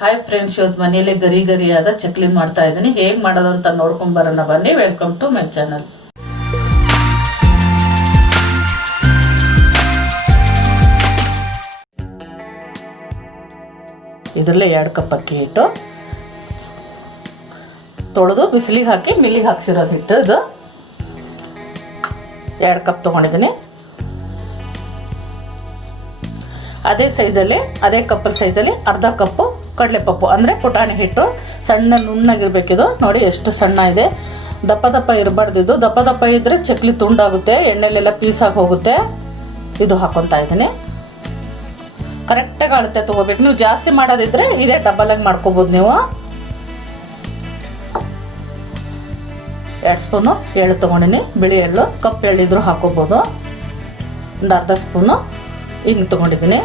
Hi friends, ಇವತ್ತು ಮನೆಯಲ್ಲಿ ಗರಿ ಗರಿಯಾದ ಚಕ್ಲಿ ಮಾಡ್ತಾ ಇದ್ದೀನಿ. ಹೇಗೆ ಮಾಡೋದು ಅಂತ ನೋಡ್ಕೊಂಬರೋಣ ಬನ್ನಿ. Welcome to my channel. ಇದರಲ್ಲೇ 2 ಕಪ್ ಅಕ್ಕಿ ಹಿಟ್ಟು ತೊಳೆದು ಬಿಸಿಲಿಗೆ ಹಾಕಿ ಮಿಲ್ಲಿಗೆ ಹಾಕ್ಸಿರೋದು ಹಿಟ್ಟು. ಇದು 2 ಕಪ್ ತೊಗೊಂಡಿದ್ದೀನಿ. ಅದೇ ಸೈಜಲ್ಲಿ, ಅದೇ ಕಪ್ಪಲ್ ಸೈಜಲ್ಲಿ ಅರ್ಧ ಕಪ್ಪು ಕಡಲೆಪಪ್ಪು ಅಂದರೆ ಪುಟಾಣಿ ಹಿಟ್ಟು. ಸಣ್ಣ ನುಣ್ಣಗಿರ್ಬೇಕಿದು. ನೋಡಿ ಎಷ್ಟು ಸಣ್ಣ ಇದೆ. ದಪ್ಪ ದಪ್ಪ ಇರಬಾರ್ದಿದ್ದು. ದಪ್ಪ ದಪ್ಪ ಇದ್ದರೆ ಚಕ್ಲಿ ತುಂಡಾಗುತ್ತೆ, ಎಣ್ಣೆಲೆಲ್ಲ ಪೀಸಾಗಿ ಹೋಗುತ್ತೆ. ಇದು ಹಾಕ್ಕೊತಾ ಇದ್ದೀನಿ. ಕರೆಕ್ಟಾಗಿ ಅಳತೆ ತೊಗೋಬೇಕು. ನೀವು ಜಾಸ್ತಿ ಮಾಡೋದಿದ್ರೆ ಇದೇ ಡಬಲಾಗಿ ಮಾಡ್ಕೋಬೋದು. ನೀವು 2 ಸ್ಪೂನು ಎಳ್ಳು ತೊಗೊಂಡಿನಿ. ಬಿಳಿ ಎಳ್ಳು, ಕಪ್ ಎಳ್ಳಿದ್ರು ಹಾಕೋಬೋದು. ಒಂದು ಅರ್ಧ ಸ್ಪೂನು ಹಿಂಗೆ ತೊಗೊಂಡಿದ್ದೀನಿ.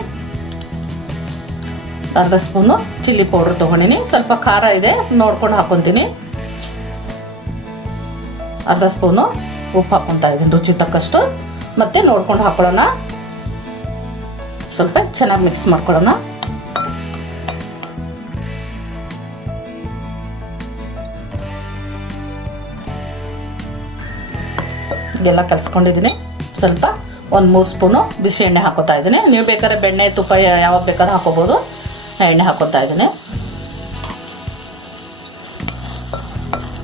ಅರ್ಧ ಸ್ಪೂನು ಚಿಲ್ಲಿ ಪೌಡ್ರ್ ತೊಗೊಂಡಿನಿ. ಸ್ವಲ್ಪ ಖಾರ ಇದೆ, ನೋಡ್ಕೊಂಡು ಹಾಕ್ಕೊತೀನಿ. ಅರ್ಧ ಸ್ಪೂನು ಉಪ್ಪು ಹಾಕ್ಕೊತಾ ಇದ್ದೀನಿ, ರುಚಿ ತಕ್ಕಷ್ಟು. ಮತ್ತು ನೋಡ್ಕೊಂಡು ಹಾಕ್ಕೊಳ್ಳೋಣ. ಸ್ವಲ್ಪ ಚೆನ್ನಾಗಿ ಮಿಕ್ಸ್ ಮಾಡ್ಕೊಳ್ಳೋಣ. ಇದೆಲ್ಲ ಕಲಿಸ್ಕೊಂಡಿದ್ದೀನಿ. ಸ್ವಲ್ಪ ಒಂದು 3 ಸ್ಪೂನು ಬಿಸಿ ಎಣ್ಣೆ ಹಾಕೋತಾ ಇದ್ದೀನಿ. ನೀವು ಬೇಕಾದ್ರೆ ಬೆಣ್ಣೆ ತುಪ್ಪ ಯಾವಾಗ ಬೇಕಾದ್ರೆ ಹಾಕೋಬೋದು. ಎಣ್ಣೆ ಹಾಕೋತಾ ಇದ್ದೀನಿ.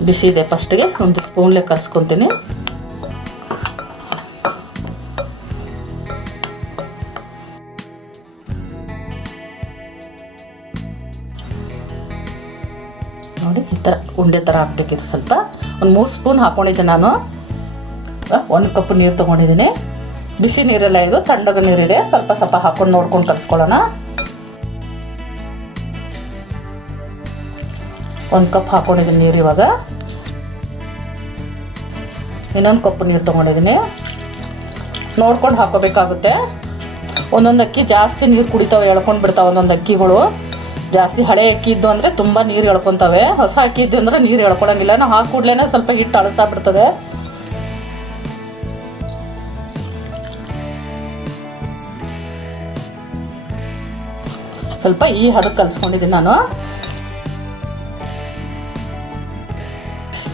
ಬಿಸಿ ಇದೆ. ಫಸ್ಟಿಗೆ ಒಂದು ಸ್ಪೂನ್ಲೆ ಕಲಿಸ್ಕೊತೀನಿ. ನೋಡಿ ಈ ಥರ ಉಂಡೆ ಥರ ಹಾಕ್ಬೇಕಿತ್ತು. ಸ್ವಲ್ಪ ಒಂದು 3 ಸ್ಪೂನ್ ಹಾಕ್ಕೊಂಡಿದ್ದೆ ನಾನು. 1 ಕಪ್ ನೀರು ತೊಗೊಂಡಿದ್ದೀನಿ. ಬಿಸಿ ನೀರೆಲ್ಲ ಇದು, ತಣ್ಣಗೆ ನೀರಿದೆ. ಸ್ವಲ್ಪ ಸ್ವಲ್ಪ ಹಾಕೊಂಡು ನೋಡ್ಕೊಂಡು ಕಲಿಸ್ಕೊಳ್ಳೋಣ. 1 ಕಪ್ ಹಾಕ್ಕೊಂಡಿದ್ದೀನಿ ನೀರು. ಇವಾಗ ಇನ್ನೊಂದು ಕಪ್ ನೀರು ತೊಗೊಂಡಿದ್ದೀನಿ. ನೋಡ್ಕೊಂಡು ಹಾಕೋಬೇಕಾಗುತ್ತೆ. ಒಂದೊಂದು ಅಕ್ಕಿ ಜಾಸ್ತಿ ನೀರು ಕುಡಿತಾವೆ, ಎಳ್ಕೊಂಡು ಬಿಡ್ತಾವೆ. ಒಂದೊಂದು ಅಕ್ಕಿಗಳು ಜಾಸ್ತಿ ಹಳೆ ಅಕ್ಕಿ ಇದ್ದು ಅಂದರೆ ತುಂಬ ನೀರು ಎಳ್ಕೊತಾವೆ. ಹೊಸ ಅಕ್ಕಿ ಇದ್ದು ಅಂದರೆ ನೀರು ಎಳ್ಕೊಳಂಗಿಲ್ಲ. ನಾವು ಹಾಕಿ ಕೂಡಲೇ ಸ್ವಲ್ಪ ಹಿಟ್ಟು ಅಳಸಾ ಬಿಡ್ತದೆ. ಸ್ವಲ್ಪ ಈ ಹದಕ್ಕೆ ಕಲಿಸ್ಕೊಂಡಿದ್ದೀನಿ ನಾನು.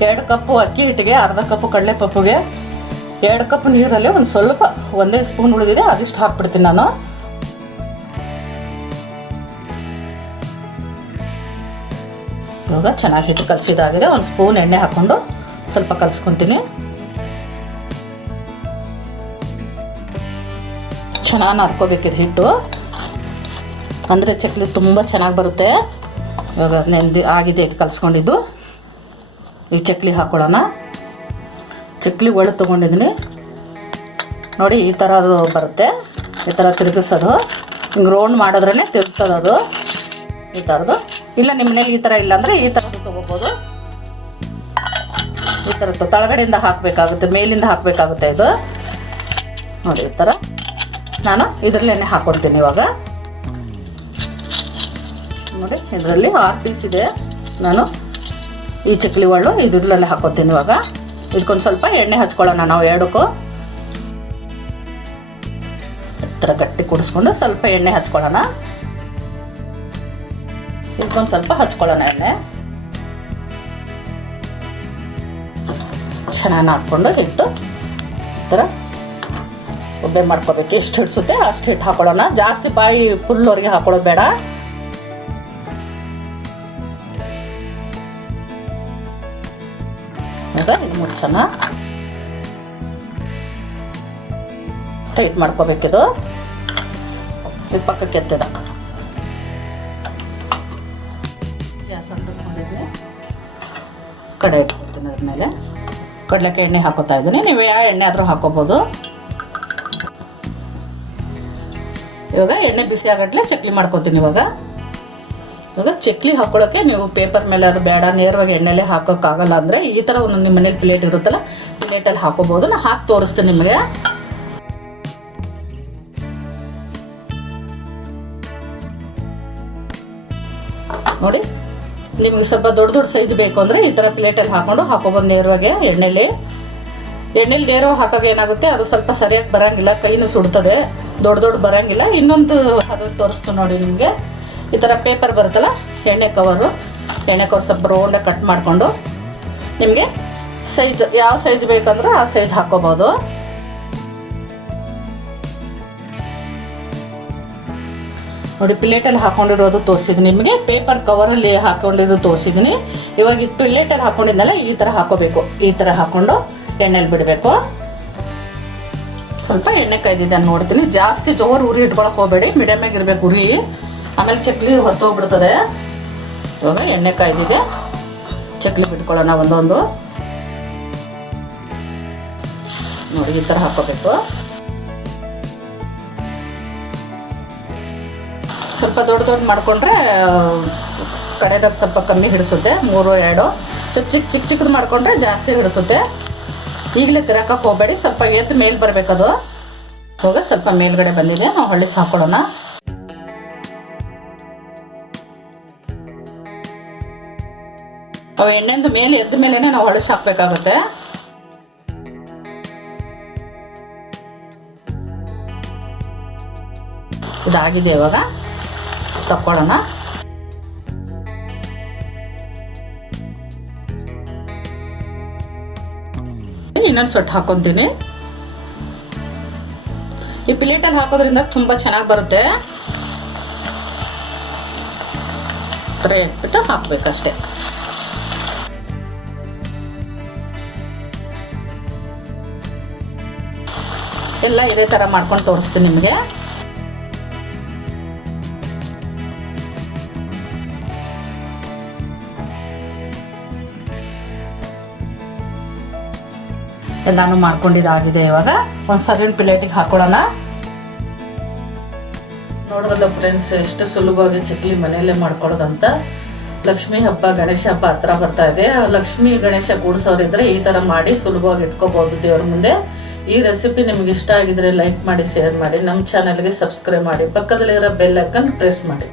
2 ಕಪ್ಪು ಅಕ್ಕಿ ಹಿಟ್ಟಿಗೆ ಅರ್ಧ ಕಪ್ಪು ಕಡಲೆಪಪ್ಪುಗೆ 2 ಕಪ್ ನೀರಲ್ಲಿ ಒಂದು ಸ್ವಲ್ಪ 1 ಸ್ಪೂನ್ ಉಳಿದಿದೆ, ಅದಿಷ್ಟು ಹಾಕ್ಬಿಡ್ತೀನಿ ನಾನು. ಇವಾಗ ಚೆನ್ನಾಗಿ ಹಿಟ್ಟು ಕಲಸಿದಾಗಿದೆ. 1 ಸ್ಪೂನ್ ಎಣ್ಣೆ ಹಾಕ್ಕೊಂಡು ಸ್ವಲ್ಪ ಕಲಿಸ್ಕೊತೀನಿ. ಚೆನ್ನಾಗಿ ನಾದ್ಕೋಬೇಕಿದೆ ಹಿಟ್ಟು, ಅಂದರೆ ಚಕ್ಲಿ ತುಂಬ ಚೆನ್ನಾಗಿ ಬರುತ್ತೆ. ಇವಾಗ ಆಗಿದೆ ಇದು ಕಲಿಸ್ಕೊಂಡಿದ್ದು. ಈ ಚಕ್ಲಿ ಹಾಕ್ಕೊಳ್ಳೋಣ. ಚಕ್ಲಿ ಒಳ್ಳೆ ತೊಗೊಂಡಿದ್ದೀನಿ. ನೋಡಿ ಈ ಥರ ಅದು ಬರುತ್ತೆ. ಈ ಥರ ತಿರುಗಿಸೋದು, ಹಿಂಗೆ ರೌಂಡ್ ಮಾಡಿದ್ರೇ ತಿರುಗ್ತದೆ ಅದು. ಈ ಥರದ್ದು ಇಲ್ಲ, ನಿಮ್ಮ ಮನೇಲಿ ಈ ಥರ ಇಲ್ಲ ಅಂದರೆ ಈ ಥರದ್ದು ತೊಗೋಬೋದು. ಈ ಥರದ್ದು ತಳಗಡೆಯಿಂದ ಹಾಕಬೇಕಾಗುತ್ತೆ, ಮೇಲಿಂದ ಹಾಕಬೇಕಾಗುತ್ತೆ. ಇದು ನೋಡಿ ಈ ಥರ ನಾನು ಇದರಲ್ಲೇ ಹಾಕ್ಕೊಳ್ತೀನಿ. ಇವಾಗ ನೋಡಿ ಇದರಲ್ಲಿ 6 ಪೀಸ್ ಇದೆ. ನಾನು ಈ ಚಕ್ಲಿ ಒಳ್ಳು ಇದ್ರಲ್ಲೇ ಹಾಕೋತೀನಿ. ಇವಾಗ ಇದಕ್ಕೊಂದು ಸ್ವಲ್ಪ ಎಣ್ಣೆ ಹಚ್ಕೊಳ್ಳೋಣ ನಾವು. 2ಕ್ಕೂ ಈ ಥರ ಗಟ್ಟಿ ಕುಡಿಸ್ಕೊಂಡು ಸ್ವಲ್ಪ ಎಣ್ಣೆ ಹಚ್ಕೊಳ್ಳೋಣ. ಇದಕ್ಕೊಂದು ಸ್ವಲ್ಪ ಹಚ್ಕೊಳ್ಳೋಣ ಎಣ್ಣೆ. ಚೆನ್ನಾಗಿ ಹಾಕ್ಕೊಂಡು ಹಿಟ್ಟು ಈ ಥರ ಒಬ್ಬೆ ಮಾಡ್ಕೋಬೇಕು. ಎಷ್ಟು ಹಿಡಿಸುತ್ತೆ ಅಷ್ಟು ಹಿಟ್ಟು ಹಾಕೊಳ್ಳೋಣ. ಜಾಸ್ತಿ ಬಾಯಿ ಫುಲ್ಲವರೆಗೆ ಹಾಕೊಳ್ಳೋದು ಬೇಡ. ಇದು ಮುಚ್ಚೋಣ. ಟೈಟ್ ಮಾಡ್ಕೋಬೇಕಿದು. ಇದು ಪಕ್ಕಕ್ಕೆ ಎತ್ತಿದ. ಗ್ಯಾಸ್ ಅಂಟಿಸ್ಕೊಂಡಿದ್ದೀನಿ. ಕಡೆ ಇಟ್ಕೊತೀನಿ. ಅದ್ರ ಮೇಲೆ ಕಡಲೆಕಾಯಿ ಎಣ್ಣೆ ಹಾಕೋತಾ ಇದ್ದೀನಿ. ನೀವು ಯಾವ ಎಣ್ಣೆ ಆದರೂ ಹಾಕೋಬೋದು. ಇವಾಗ ಎಣ್ಣೆ ಬಿಸಿ ಆಗಟ್ಲೆ ಚಕ್ಲಿ ಮಾಡ್ಕೊತೀನಿ. ಇವಾಗ ಚಕ್ಲಿ ಹಾಕ್ಕೊಳ್ಳೋಕ್ಕೆ ನೀವು ಪೇಪರ್ ಮೇಲೆ ಅದು ಬೇಡ, ನೇರವಾಗಿ ಎಣ್ಣೆಲೆ ಹಾಕೋಕ್ಕಾಗಲ್ಲ ಅಂದರೆ ಈ ಥರ ಒಂದು ನಿಮ್ಮ ಮನೇಲಿ ಪ್ಲೇಟ್ ಇರುತ್ತಲ್ಲ, ಪ್ಲೇಟಲ್ಲಿ ಹಾಕೋಬೋದು. ನಾನು ಹಾಕಿ ತೋರಿಸ್ತೀನಿ ನಿಮಗೆ. ನೋಡಿ ನಿಮಗೆ ಸ್ವಲ್ಪ ದೊಡ್ಡ ಸೈಜ್ ಬೇಕು ಅಂದರೆ ಈ ಥರ ಪ್ಲೇಟಲ್ಲಿ ಹಾಕೋಬೋದು ನೇರವಾಗಿ. ಎಣ್ಣೆಲಿ ನೇರವಾಗಿ ಹಾಕೋಕೆ ಏನಾಗುತ್ತೆ, ಅದು ಸ್ವಲ್ಪ ಸರಿಯಾಗಿ ಬರೋಂಗಿಲ್ಲ, ಕೈನೂ ಸುಡ್ತದೆ, ದೊಡ್ಡ ಬರೋಂಗಿಲ್ಲ. ಇನ್ನೊಂದು ಅದು ತೋರಿಸ್ತು ನೋಡಿ ನಿಮಗೆ. ಈ ಥರ ಪೇಪರ್ ಬರುತ್ತಲ್ಲ, ಎಣ್ಣೆ ಕವರು ಸ್ವಲ್ಪ ರೌಂಡಾಗಿ ಕಟ್ ಮಾಡಿಕೊಂಡು ನಿಮಗೆ ಸೈಜ್ ಯಾವ ಸೈಜ್ ಬೇಕಂದ್ರೆ ಆ ಸೈಜ್ ಹಾಕ್ಕೋಬೋದು. ನೋಡಿ, ಪ್ಲೇಟಲ್ಲಿ ಹಾಕೊಂಡಿರೋದು ತೋರಿಸಿದ್ದೀನಿ ನಿಮಗೆ, ಪೇಪರ್ ಕವರಲ್ಲಿ ಹಾಕೊಂಡಿರೋದು ತೋರಿಸಿದ್ದೀನಿ. ಇವಾಗ ಇದು ಪ್ಲೇಟಲ್ಲಿ ಹಾಕೊಂಡಿದ್ನಲ್ಲ, ಈ ಥರ ಹಾಕೋಬೇಕು. ಈ ಥರ ಹಾಕ್ಕೊಂಡು ಎಣ್ಣೆಲಿ ಬಿಡಬೇಕು. ಸ್ವಲ್ಪ ಎಣ್ಣೆ ಕಾಯ್ದಿದೆ ನೋಡ್ತೀನಿ. ಜಾಸ್ತಿ ಜೋರು ಉರಿ ಇಟ್ಕೊಳಕ್ಕೆ ಹೋಗಬೇಡಿ, ಮೀಡಿಯಮಾಗಿ ಇರಬೇಕು ಉರಿ, ಆಮೇಲೆ ಚಕ್ಲಿ ಹೊತ್ತೋಗ್ಬಿಡ್ತದೆ. ಇವಾಗ ಎಣ್ಣೆ ಕಾಯ್ದಿದೆ, ಚಕ್ಲಿ ಬಿಟ್ಕೊಳ್ಳೋಣ ಒಂದೊಂದು. ನೋಡಿ, ಈ ಥರ ಹಾಕೋಬೇಕು. ಸ್ವಲ್ಪ ದೊಡ್ಡ ಮಾಡಿಕೊಂಡ್ರೆ ಕಡೆದಾಗ ಸ್ವಲ್ಪ ಕಮ್ಮಿ ಹಿಡಿಸುತ್ತೆ. 3 2 ಚಿಕ್ಕದು ಮಾಡಿಕೊಂಡ್ರೆ ಜಾಸ್ತಿ ಹಿಡಿಸುತ್ತೆ. ಈಗಲೇ ತಿರಕಕ್ಕೆ ಹೋಗಬೇಡಿ, ಸ್ವಲ್ಪ ಎದ್ದು ಮೇಲೆ ಬರಬೇಕದು. ಇವಾಗ ಸ್ವಲ್ಪ ಮೇಲ್ಗಡೆ ಬಂದಿದೆ, ನಾವು ಹೊಳ್ಳಿಸಿ ಹಾಕೊಳ್ಳೋಣ. ಅವು ಎಣ್ಣೆಂದು ಮೇಲೆ ಎದ್ದ ಮೇಲೇ ನಾವು ಹೊಳ್ಳಿಸಿ ಹಾಕಬೇಕಾಗುತ್ತೆ. ಇದಾಗಿದೆ, ಇವಾಗ ತಕ್ಕೊಳ್ಳೋಣ. ಇನ್ನೊಂದು ಸೊಟ್ಟು ಹಾಕೊತೀನಿ. ಈ ಪ್ಲೇಟಲ್ಲಿ ಹಾಕೋದ್ರಿಂದ ತುಂಬ ಚೆನ್ನಾಗಿ ಬರುತ್ತೆ. ಥರ ಇಟ್ಬಿಟ್ಟು ಹಾಕಬೇಕಷ್ಟೆ. ಎಲ್ಲ ಇದೇ ಥರ ಮಾಡ್ಕೊಂಡು ತೋರಿಸ್ತೀನಿ ನಿಮಗೆ. ಎಲ್ಲಾನು ಮಾಡ್ಕೊಂಡಿದ್ದಾಗಿದೆ. ಇವಾಗ ಒಂದು ಸರ್ವಿಂಗ್ ಪ್ಲೇಟಿಗೆ ಹಾಕೊಳ್ಳೋಣ. ನೋಡೋದಲ್ಲ ಫ್ರೆಂಡ್ಸ್, ಎಷ್ಟು ಸುಲಭವಾಗಿ ಚಕ್ಲಿ ಮನೆಯಲ್ಲೇ ಮಾಡ್ಕೊಳ್ಳೋದಂತ. ಲಕ್ಷ್ಮೀ ಹಬ್ಬ, ಗಣೇಶ ಹಬ್ಬ ಹತ್ರ ಬರ್ತಾ ಇದೆ. ಲಕ್ಷ್ಮೀ ಗಣೇಶ ಕೂಡಿಸೋರಿದ್ರೆ ಈ ಥರ ಮಾಡಿ ಸುಲಭವಾಗಿ ಇಟ್ಕೋಬಹುದು ದೇವ್ರ ಮುಂದೆ. ಈ ರೆಸಿಪಿ ನಿಮ್ಗೆ ಇಷ್ಟ ಆಗಿದ್ರೆ ಲೈಕ್ ಮಾಡಿ, ಶೇರ್ ಮಾಡಿ, ನಮ್ಮ ಚಾನಲ್ಗೆ ಸಬ್ಸ್ಕ್ರೈಬ್ ಮಾಡಿ, ಪಕ್ಕದಲ್ಲಿರೋ ಬೆಲ್ ಐಕನ್ ಪ್ರೆಸ್ ಮಾಡಿ.